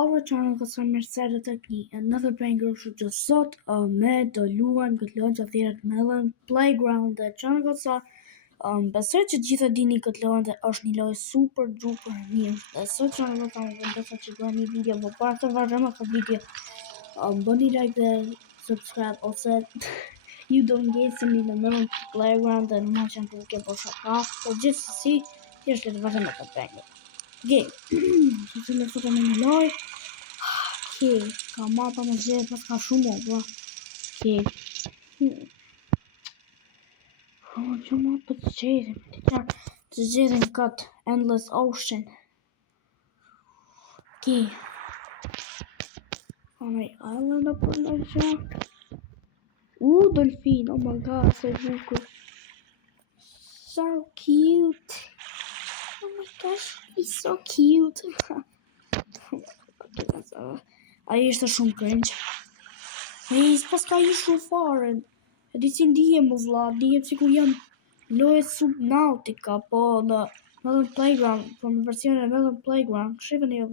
Our channel ka sa mirësere të këni another banger që sot me do luajmë këtë lojë që thirret Melon Playground dhe channel ka sa besoj që gjithë dini këtë lojë dhe është një lojë super duper mirë dhe sot channel ka sa vendosur që bëjmë një video më parë të vazhdojmë këtë video bëni like dhe subscribe ose ju do ngjeseni në Melon Playground dhe në që në ke po shaka po gjithsesi thjesht le të vazhdojmë këtë banger. Game. Që të le foto me një loj. Ka mapa më zhe, pas ka shumë o, që mapa të gjerim. Të gjerim këtë Endless Ocean. My island up on the jump. Dolphin, oh my god, so bukur. So cute. Oh my gosh, he's so cute. Ai është shumë cringe. Pas ka shumë fare. E di si ndihem më vlla, ndihem sikur jam loje Subnautica, po në Melon Playground, po në versionin e Melon Playground, shifeni jo.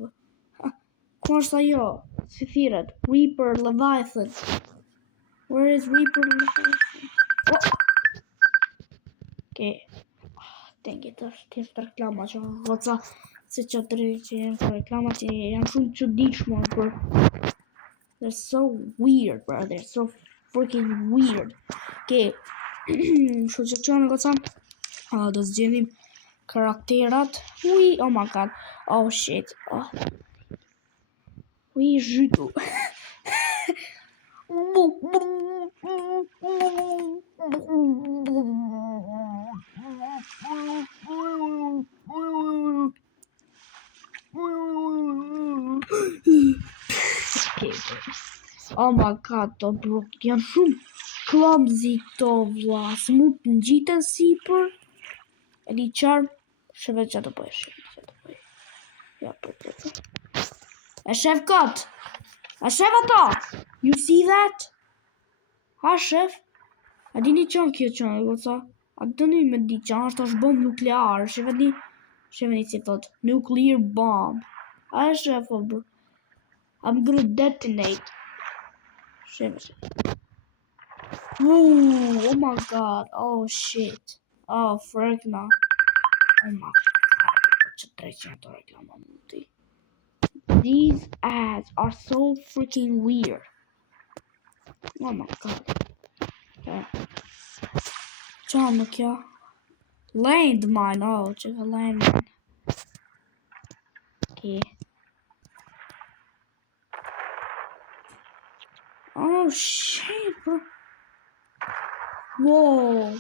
Ku është ajo? Si thirret? Reaper Leviathan. Where is Reaper Leviathan? Dang it, është të reklama që goca se që të që jenë reklama që janë shumë çuditshme për they're so weird, bro. They're so freaking weird. Kështu që çon goca do zgjenim karakterat. Oh my god. Oh shit. Zhytu. Oh my god, to bro, janë shumë clumsy këto vlla, s'mund të ngjiten sipër. E di qarë, shëve që të bëjsh. Ja, për. E shef kot! E shef ato! You see that? Ha, shef? A dini qanë kjo qanë, goca? A dini me di qanë, është bomb nuklear, shefeni si thot, nuclear bomb. A e shef, bro? I'm gonna detonate. Shefeni. Oh my god, oh shit. Oh, frick no. Oh my god. These ads are so freaking weird. Oh my god. Çfarë kjo? Landmine. Oh, check a landmine. Oh shit, bro. Whoa.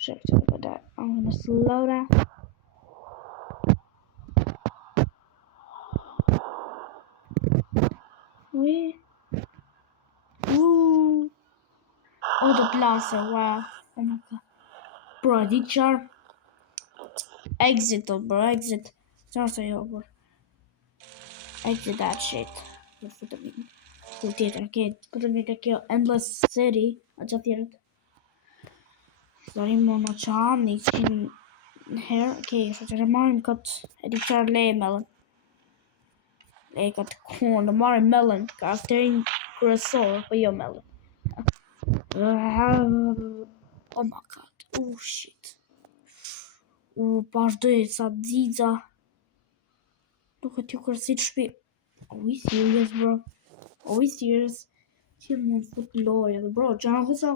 Check that. I'm gonna slow down. Oh, the plaza, wow. Oh my god. Bro, Richard. Exit, bro, exit. Sorry, bro. Exit that shit. Këtë me kjo Endless City. A që thjerët. Sorry, më në qanë, 100 herë. Shë që rëmarim këtë editar le Melon. Le këtë konë, rëmarim Melon. Karakterin kërësor, po jo Melon. Oh my god. Oh shit. Pashdoj sa dziza. Nuk e t'ju kërësit shpi. Are we serious, bro? Are we serious? Që mund fut lojë. Bro, që në kësa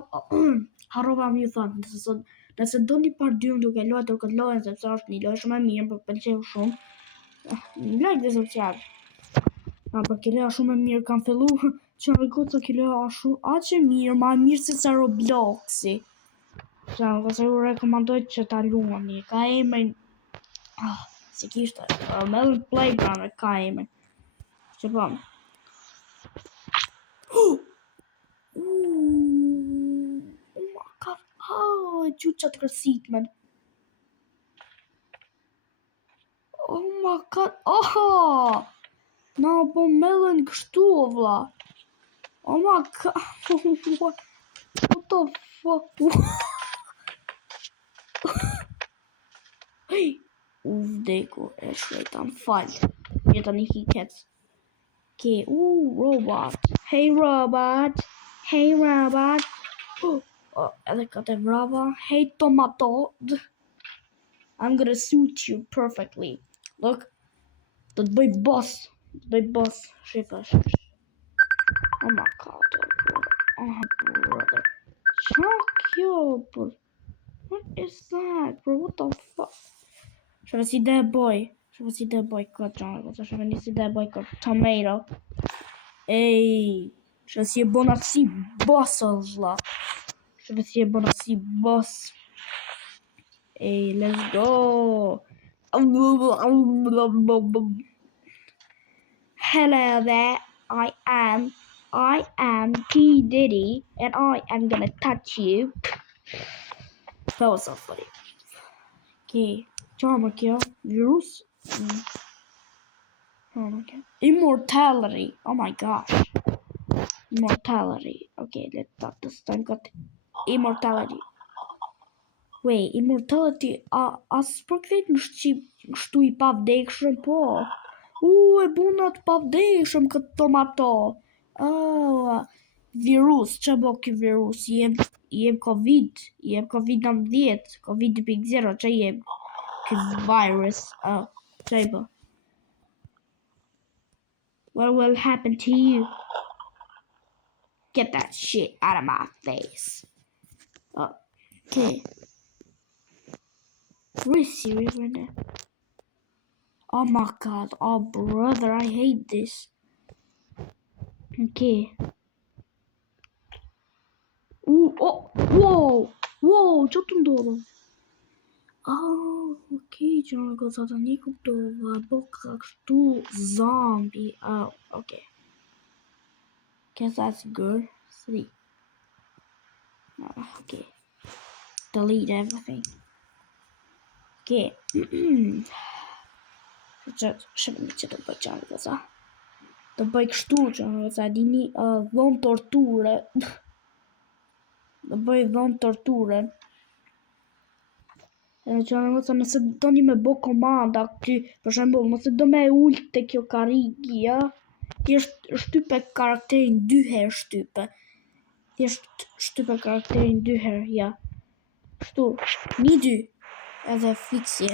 harrova më ju thënë. Nëse do një part 2 duke lojë këtë lojën, sepse është një lojë shumë e mirë, për pëlqeu shumë. Like dhe subscribe. Për kjo lojë shumë e mirë kam fillu. Që në këtë kjo lojë është shumë aq e mirë, ma e mirë se sa Robloxi. Që në kësa ju rekomandoj që ta luani. Ka emrin si kishte Melon Playground ka emrin. Që po. Oh my god. Çuçat kërsit men. Oh my god. Na po Melon kështu vlla. Oh my god. What the fuck? Vdeku e shretan, fal. Jeta një hiket. Okay, robot. Hey robot. Hey robot. Edhe këtë brava. Hey tomato. I'm gonna suit you perfectly. Look. Do të bëj boss. Shifësh. Oh my god. Oh brother. Chuck you, bro. What is that, bro? What the fuck? Should I see that boy? Cut John. Should I see that boy cut tomato? Hey, should I see a bonasi boss lah? Should I see a bonasi boss? Hey, let's go. Hello there. I am P Diddy, and I am gonna touch you. That was so funny. Okay, Charmer kill virus. Oh my god. Immortality. Oh my gosh. Immortality. Okay, let's start this time. Got immortality. Wait, immortality. As për këtë në Shqip shtu I pa vdekshëm po. E bunat pa vdekshëm këtë tomato. Virus. Që bo kë virus? Jem Covid. Jem Covid-19. Covid 2.0. Që jem kë virus. Që bo. What will happen to you? Get that shit out of my face. Okay. Are you serious right now? Oh my god. Oh brother, I hate this. Okay. Whoa, čo tu ndodh? Okay, që në këtë të një kuptova, po kështu zombie. Okay. Guess that's good. 3. Okay. Delete everything. Okay. Shëmë që të bëj që në këtë. Të bëj kështu që në këtë. Dini dhomë torture. Të bëj dhomë torture. Edhe që në këtë nëse do një me bo komanda këty. Për shembull, nëse do me ullë të kjo karigi, ti shtype karakterin 2 herë shtype. Ti shtype karakterin 2 herë, ja. Kështu, 1-2. Edhe fiksje.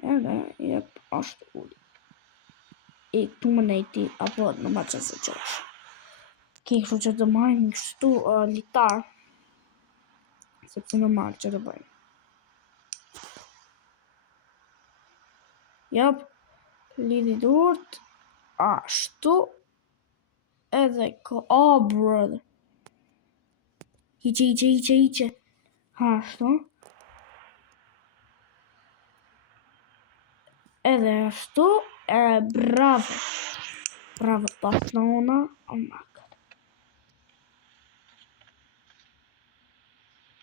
Edhe, jep, ashtë ullë. I këtu më nejti, apo në ma që se qosh. Kështu që të marrim kështu litar. Sepse normal që të bëjmë. Jep, lidhi durt. Ashtu. Edhe ko. Brother. Hiqe. Ashtu. Edhe ashtu. Bravo. Bravo, Barcelona. Oh my god.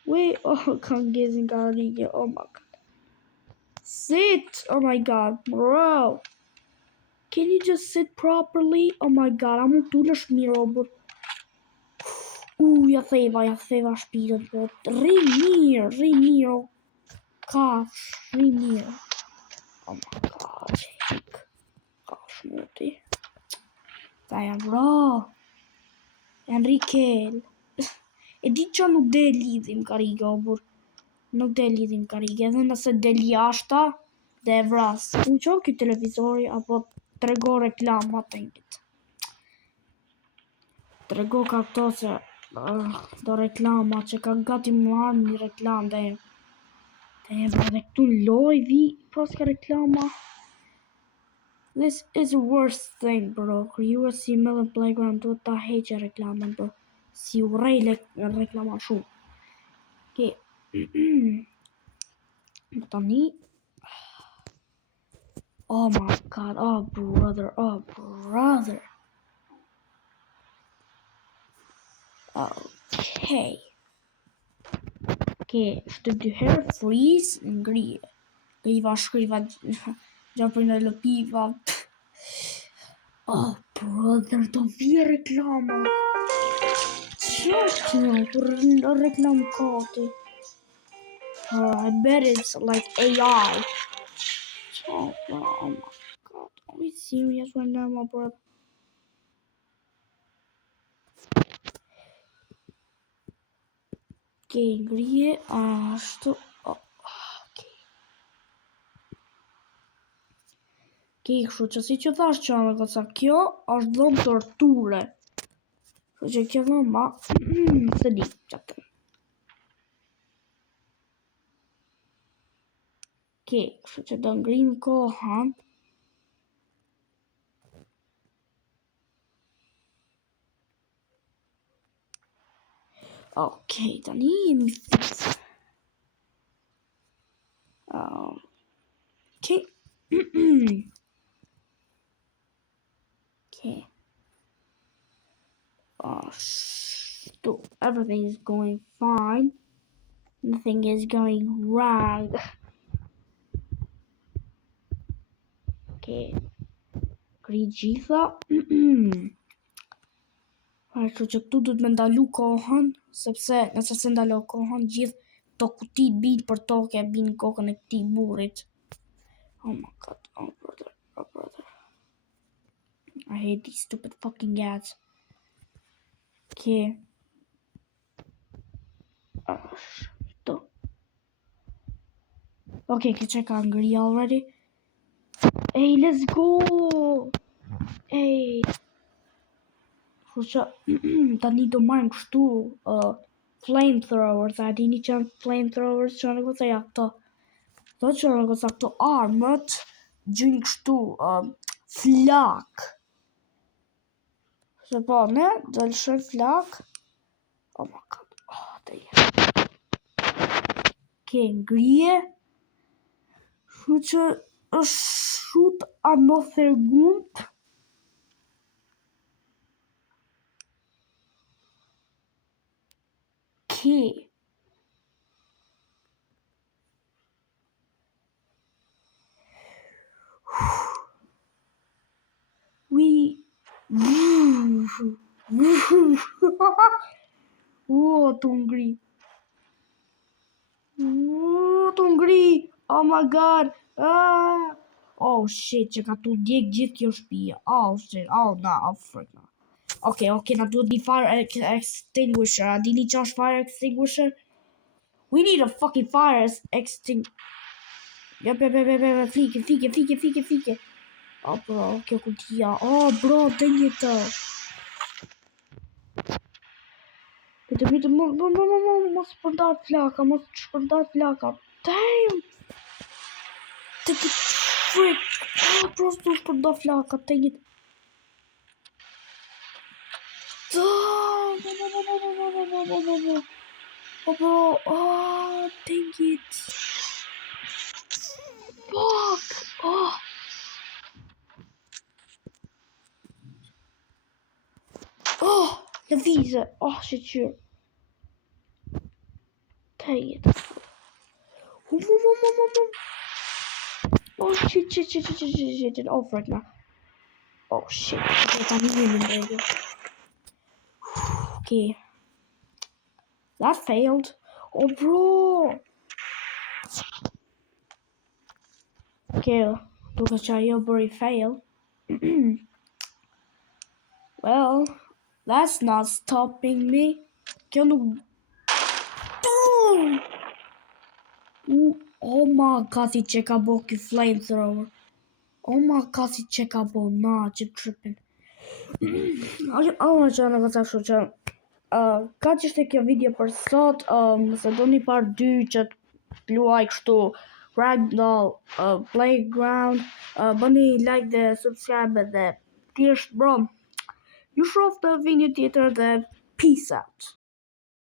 Wait, kan gazing Garriga. Oh my god. Sit! Oh my god, bro. Can you just sit properly? Oh my god, I'm gonna do this mirror, but jag theva speeden på. Rimir. Gosh, Rimir. Oh my god, gosh, moti. Dai, bro. Enrique. E di që nuk dhe lidhim Kariga, bur. Nuk dhe lidhim Kariga, edhe nëse del jashta, dhe vras. Unë që kjo televizori, apo të rego reklama të ingit. Të rego ka këto se do reklama, që ka gati marrë një reklam dhe edhe këtu loj vi, pas ka reklama. This is the worst thing, bro. Kriju e si Melon Playground, duhet ta heqe reklamen, bro. Si u rej reklama shumë. Okay. Tani. Oh my god, oh brother. Okay. Okay, shtyp 2 herë, freeze, ngrije. Shkriva, gjapër në lëpiva. Oh brother, do vi reklama. Që është një kur reklam kati? I bet it's like AI. Oh, bro, oh my god. Are we serious right now, my brother? Okay, ngrihe ashtu. Okay. Okay, kështu që si që thash që në kësa, kjo është dhëmë torture. Kështu që kjo dhëmë ma, se di, qatë. Okay, kështu që do ngrim kohën. Okay, tani jemi fix. Okay. Okay. So everything is going fine. Nothing is going wrong. Okay. Kri gjitha. Kështu që këtu duhet me ndalu kohën, sepse nëse se ndalo kohën, gjithë to kutit bin për toke, bin kokën e këtij burrit. Oh my god, oh brother. I hate these stupid fucking ads. Okay. Okay, can check hungry already. Hey, let's go. Hey. Tani do marrim kështu flamethrowers. A dini që janë flamethrowers që në kësa ja këto. Do që në kësa këto armët gjynë kështu flak. Se po, ne, do lëshën flak. Oh my god. Oh, damn. Okay, ngrije. Shu që shoot another gump. Okay. Oh, tungri. Oh my god. Oh shit, që ka tu djek gjithë kjo shtëpia. Oh shit. Oh no, oh frick no. Okay, na duhet një fire extinguisher. A dini që është fire extinguisher? We need a fucking fire extinguisher. Yep, fike. Oh bro, kjo kutia. Oh bro, dang it. Bitte, mos shpërndar flaka. Damn. Take it, frick. Oh bro, s'du shpërndar flaka, dang it. No. Oh bro, oh dang it. Fuck. Oh, lëvizë. Oh, shqyr. Dang it. Oh shit. Oh frick now. Oh shit. Okay. That failed. Oh bro. Okay. Duke që ajo bëri fail. Well, that's not stopping me. Kjo nuk... Oh my god, si që ka bo kjo flamethrower. Oh my god, si që ka bo, na, që trippin. Oh, që në këta shu që... Ka që ishte kjo video për sot, se do një par 2 që të luaj kështu Ragdoll Playground, bëni like dhe subscribe dhe thjesht bro, ju shoh të video tjetër dhe peace out.